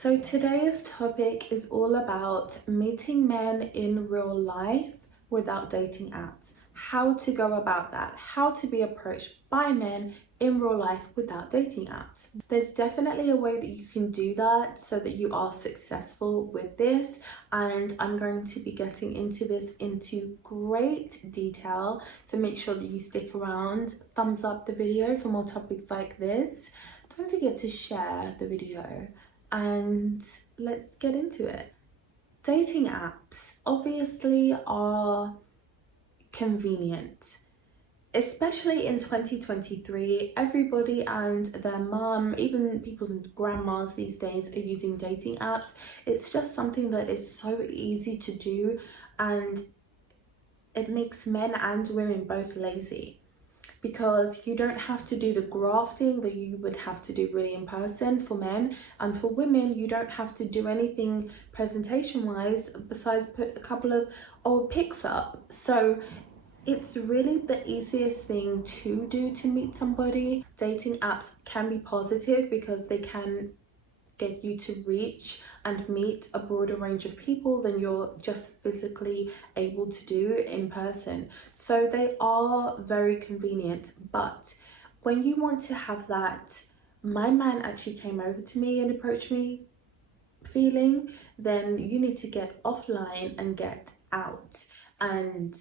So today's topic is all about meeting men in real life without dating apps. How to go about that, how to be approached by men in real life without dating apps. There's definitely a way that you can do that so that you are successful with this, and I'm going to be getting into this into great detail, so make sure that you stick around. Thumbs up the video for more topics like this. Don't forget to share the video, and let's get into it. Dating apps obviously are convenient, especially in 2023. Everybody and their mum, even people's grandmas these days, are using dating apps. It's just something that is so easy to do, and it makes men and women both lazy, because you don't have to do the grafting that you would have to do really in person for men, and for women you don't have to do anything presentation wise besides put a couple of old pics up. So it's really the easiest thing to do to meet somebody. Dating apps can be positive because they can get you to reach and meet a broader range of people than you're just physically able to do in person. So they are very convenient, but when you want to have that "my man actually came over to me and approached me" feeling, then you need to get offline and get out and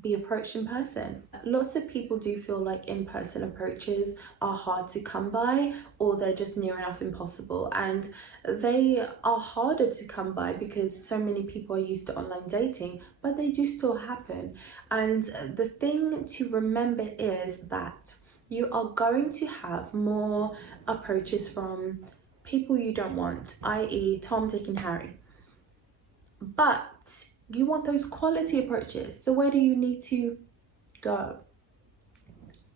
be approached in person. Lots of people do feel like in-person approaches are hard to come by, or they're just near enough impossible, and they are harder to come by because so many people are used to online dating, but they do still happen. And the thing to remember is that you are going to have more approaches from people you don't want, i.e. Tom, Dick and Harry, but you want those quality approaches. So where do you need to go?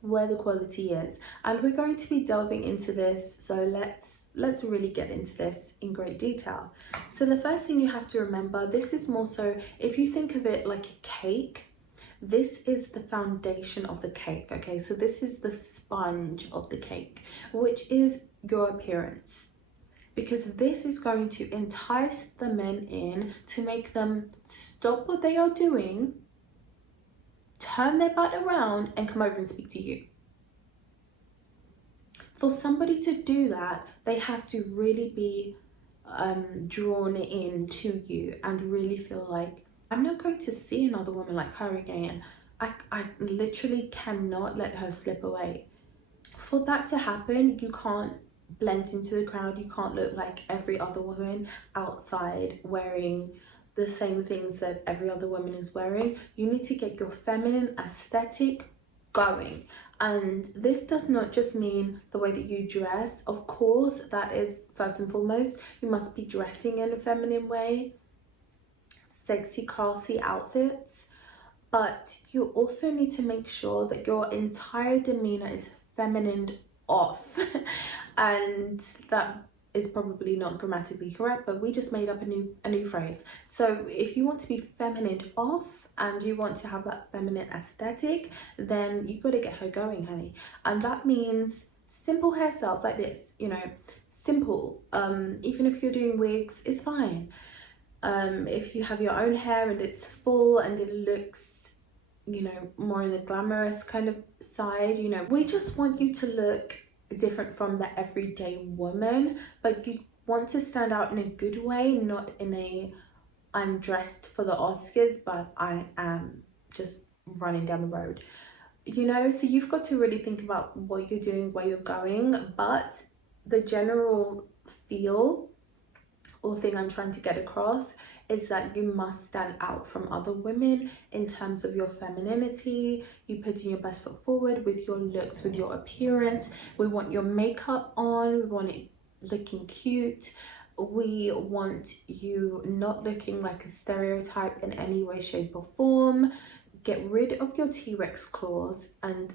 Where the quality is. And we're going to be delving into this, so let's really get into this in great detail. So the first thing you have to remember, this is more so, if you think of it like a cake, this is the foundation of the cake, okay? So this is the sponge of the cake, which is your appearance, because this is going to entice the men in to make them stop what they are doing, turn their butt around and come over and speak to you. For somebody to do that, they have to really be drawn in to you and really feel like, I'm not going to see another woman like her again. I literally cannot let her slip away. For that to happen, you can't blend into the crowd. You can't look like every other woman outside wearing the same things that every other woman is wearing. You need to get your feminine aesthetic going, and this does not just mean the way that you dress. Of course, that is first and foremost. You must be dressing in a feminine way, sexy, classy outfits, but you also need to make sure that your entire demeanor is feminine off. And that is probably not grammatically correct, but we just made up a new phrase. So if you want to be feminine off and you want to have that feminine aesthetic, then you got to get her going, honey. And that means simple hairstyles like this, you know, simple. Even if you're doing wigs, it's fine. If you have your own hair and it's full and it looks, you know, more in the glamorous kind of side, you know, we just want you to look different from the everyday woman, but you want to stand out in a good way, not in a I'm dressed for the Oscars but I am just running down the road, you know. So you've got to really think about what you're doing, where you're going, but the general feel or thing I'm trying to get across is that you must stand out from other women in terms of your femininity. You putting your best foot forward with your looks, with your appearance. We want your makeup on, we want it looking cute, we want you not looking like a stereotype in any way, shape or form. Get rid of your T-Rex claws and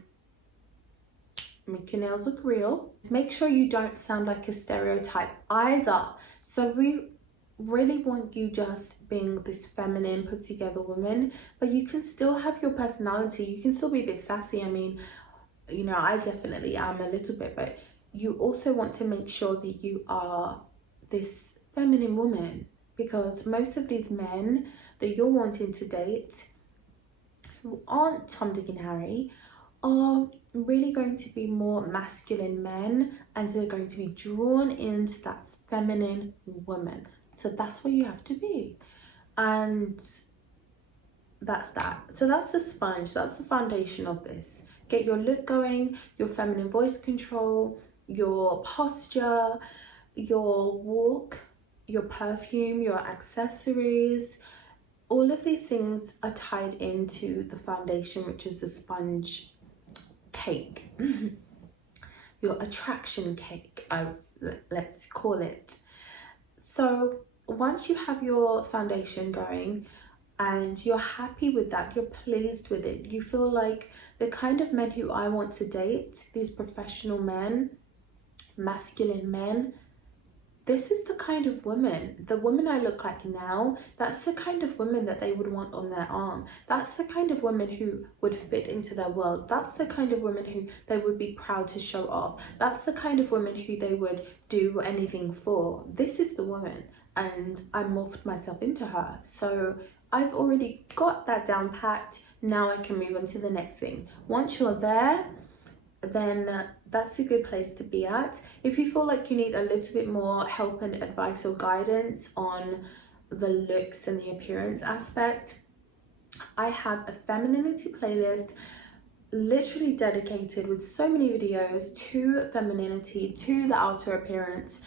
make your nails look real. Make sure you don't sound like a stereotype either. So we really want you just being this feminine, put together woman, but you can still have your personality. You can still be a bit sassy. I mean, you know, I definitely am a little bit, but you also want to make sure that you are this feminine woman, because most of these men that you're wanting to date who aren't Tom, Dick and Harry are really going to be more masculine men, and they're going to be drawn into that feminine woman. So that's what you have to be. And that's that. So that's the sponge, that's the foundation of this. Get your look going, your feminine voice control, your posture, your walk, your perfume, your accessories. All of these things are tied into the foundation, which is the sponge cake. Your attraction cake, let's call it. So once you have your foundation going and you're happy with that, you're pleased with it, you feel like the kind of men who I want to date, these professional men, masculine men, this is the kind of woman, the woman I look like now, that's the kind of woman that they would want on their arm. That's the kind of woman who would fit into their world. That's the kind of woman who they would be proud to show off. That's the kind of woman who they would do anything for. This is the woman, and I morphed myself into her. So I've already got that down packed. Now I can move on to the next thing. Once you're there, then that's a good place to be at. If you feel like you need a little bit more help and advice or guidance on the looks and the appearance aspect, I have a femininity playlist literally dedicated with so many videos to femininity, to the outer appearance,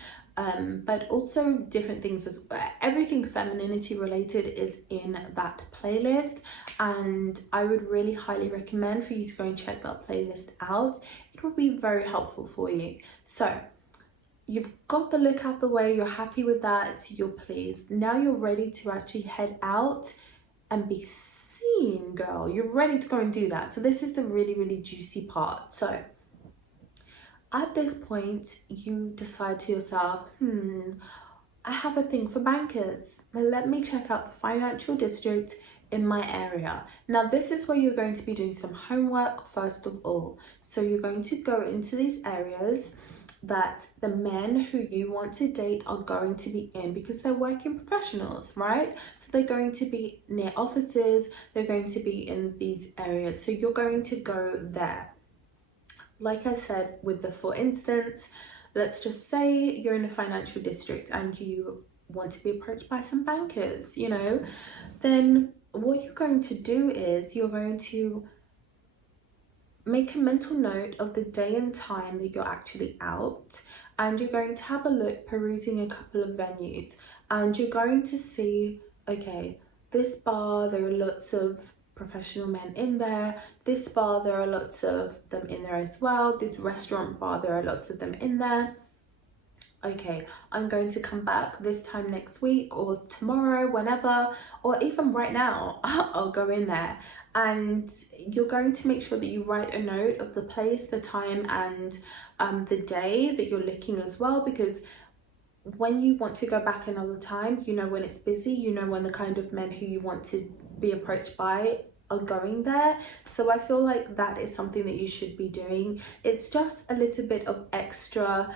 but also different things as well. Everything femininity related is in that playlist, and I would really highly recommend for you to go and check that playlist out. It will be very helpful for you. So you've got the look out the way, you're happy with that, you're pleased. Now you're ready to actually head out and be seen, girl. You're ready to go and do that. So this is the really, really juicy part. So at this point, you decide to yourself, I have a thing for bankers. Now let me check out the financial district in my area. Now this is where you're going to be doing some homework first of all. So you're going to go into these areas that the men who you want to date are going to be in, because they're working professionals, right? So they're going to be near offices, they're going to be in these areas. So you're going to go there. Like I said, with the for instance, let's just say you're in a financial district and you want to be approached by some bankers, you know, then what you're going to do is you're going to make a mental note of the day and time that you're actually out, and you're going to have a look, perusing a couple of venues, and you're going to see, okay, this bar, there are lots of professional men in there. This bar, there are lots of them in there as well. This restaurant bar, there are lots of them in there. Okay, I'm going to come back this time next week or tomorrow, whenever, or even right now, I'll go in there. And you're going to make sure that you write a note of the place, the time, and the day that you're looking as well, because when you want to go back another time, you know when it's busy, you know when the kind of men who you want to be approached by are going there. So I feel like that is something that you should be doing. It's just a little bit of extra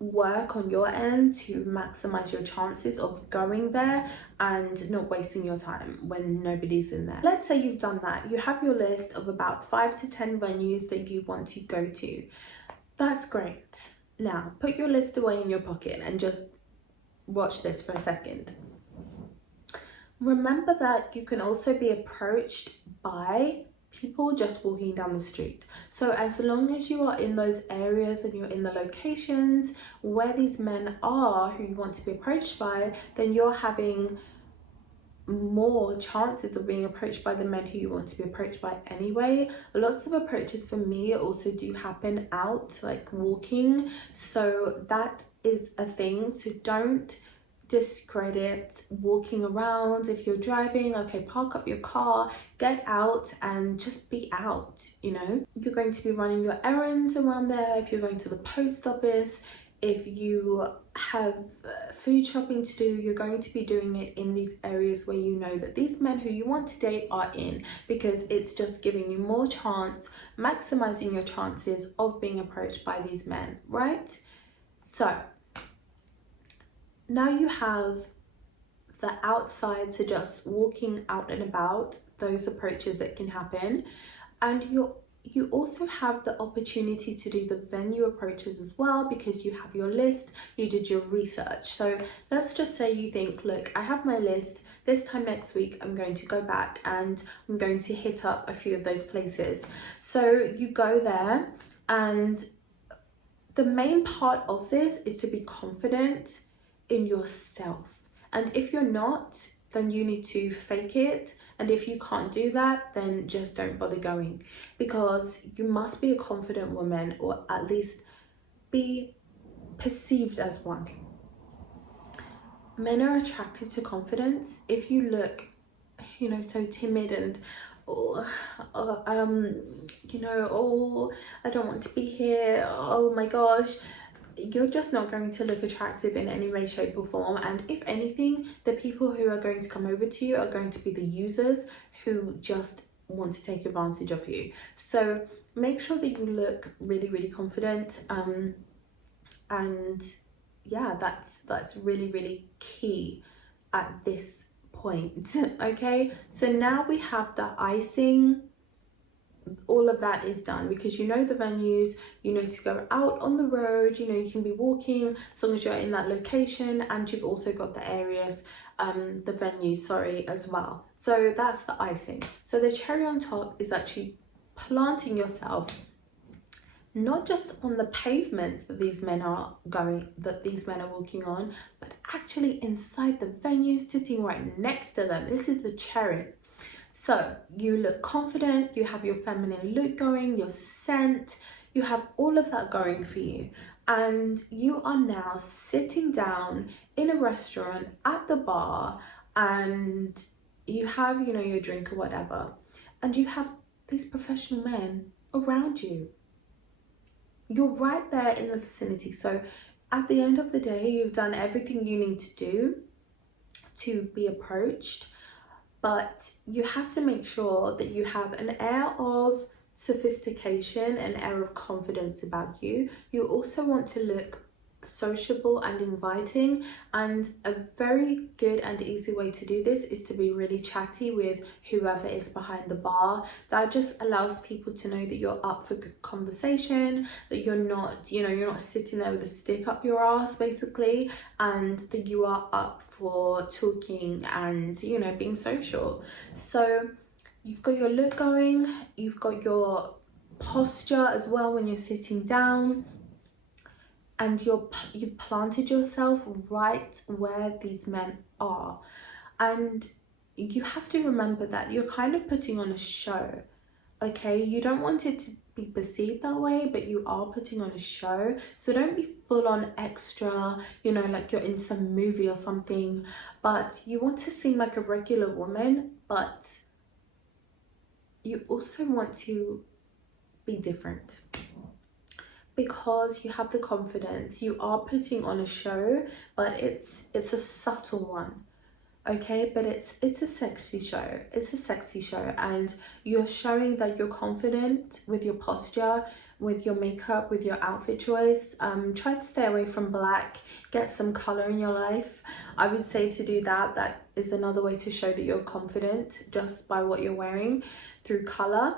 work on your end to maximize your chances of going there and not wasting your time when nobody's in there. Let's say you've done that. You have your list of about 5 to 10 venues that you want to go to. That's great. Now put your list away in your pocket and just watch this for a second. Remember that you can also be approached by people just walking down the street. So as long as you are in those areas and you're in the locations where these men are who you want to be approached by, then you're having more chances of being approached by the men who you want to be approached by anyway. Lots of approaches for me also do happen out, like walking. So that is a thing. So don't discredit walking around. If you're driving, okay, park up your car, get out and just be out, you know. You're going to be running your errands around there. If you're going to the post office, if you have food shopping to do, you're going to be doing it in these areas where you know that these men who you want to date are in, because it's just giving you more chance, maximizing your chances of being approached by these men, right? So now you have the outside, so just walking out and about, those approaches that can happen, and you also have the opportunity to do the venue approaches as well, because you have your list, you did your research. So let's just say you think, look, I have my list, this time next week I'm going to go back and I'm going to hit up a few of those places. So you go there, and the main part of this is to be confident in yourself. And if you're not, then you need to fake it. And if you can't do that, then just don't bother going, because you must be a confident woman, or at least be perceived as one. Men are attracted to confidence. If you look, you know, so timid and you know, oh, I don't want to be here, oh my gosh, you're just not going to look attractive in any way, shape or form. And if anything, the people who are going to come over to you are going to be the users who just want to take advantage of you. So make sure that you look really, really confident, and yeah, that's really, really key at this point. Okay, so now we have the icing. All of that is done, because you know the venues, you know to go out on the road, you know you can be walking as long as you're in that location, and you've also got the areas, the venues, sorry, as well. So that's the icing. So the cherry on top is actually planting yourself not just on the pavements that these men are walking on, but actually inside the venue, sitting right next to them. This is the cherry. So you look confident, you have your feminine look going, your scent, you have all of that going for you. And you are now sitting down in a restaurant at the bar, and you have, you know, your drink or whatever, and you have these professional men around you. You're right there in the vicinity. So at the end of the day, you've done everything you need to do to be approached. But you have to make sure that you have an air of sophistication, an air of confidence about you. You also want to look sociable and inviting, and a very good and easy way to do this is to be really chatty with whoever is behind the bar. That just allows people to know that you're up for good conversation, that you're not, you know, you're not sitting there with a stick up your ass basically, and that you are up for talking and, you know, being social. So you've got your look going, you've got your posture as well when you're sitting down, and you've planted yourself right where these men are. And you have to remember that you're kind of putting on a show, okay? You don't want it to be perceived that way, but you are putting on a show. So don't be full on extra, you know, like you're in some movie or something, but you want to seem like a regular woman, but you also want to be different. Because you have the confidence, you are putting on a show, but it's a subtle one, okay? But it's a sexy show. It's a sexy show, and you're showing that you're confident with your posture, with your makeup, with your outfit choice. Try to stay away from black. Get some color in your life. I would say to do that. That is another way to show that you're confident, just by what you're wearing, through color.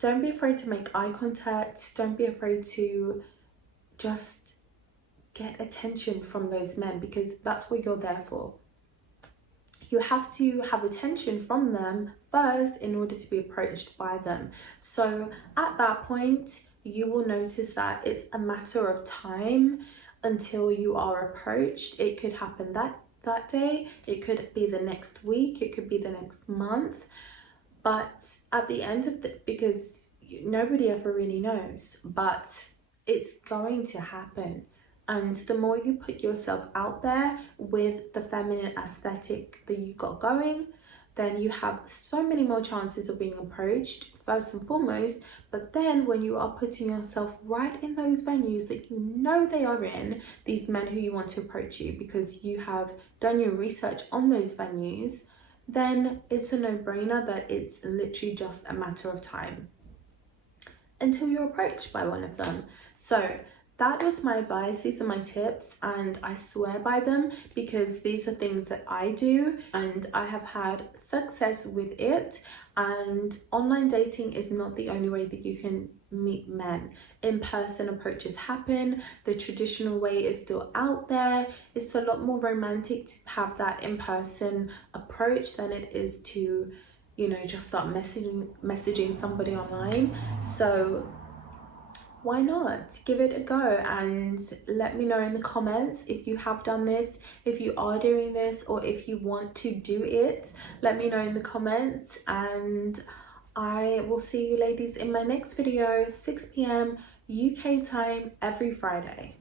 Don't be afraid to make eye contact. Don't be afraid to just get attention from those men, because that's what you're there for. You have to have attention from them first in order to be approached by them. So at that point, you will notice that it's a matter of time until you are approached. It could happen that day. It could be the next week. It could be the next month. But at the end of because nobody ever really knows, but it's going to happen. And the more you put yourself out there with the feminine aesthetic that you got going, then you have so many more chances of being approached, first and foremost. But then when you are putting yourself right in those venues that you know they are in, these men who you want to approach you because you have done your research on those venues, then it's a no-brainer that it's literally just a matter of time until you're approached by one of them. So that was my advice. These are my tips and I swear by them because these are things that I do and I have had success with it. And online dating is not the only way that you can meet men. In-person approaches happen. The traditional way is still out there. It's a lot more romantic to have that in-person approach than it is to, you know, just start messaging somebody online. So why not give it a go and let me know in the comments if you have done this, if you are doing this, or if you want to do it. Let me know in the comments, and I will see you ladies in my next video, 6 p.m. UK time every Friday.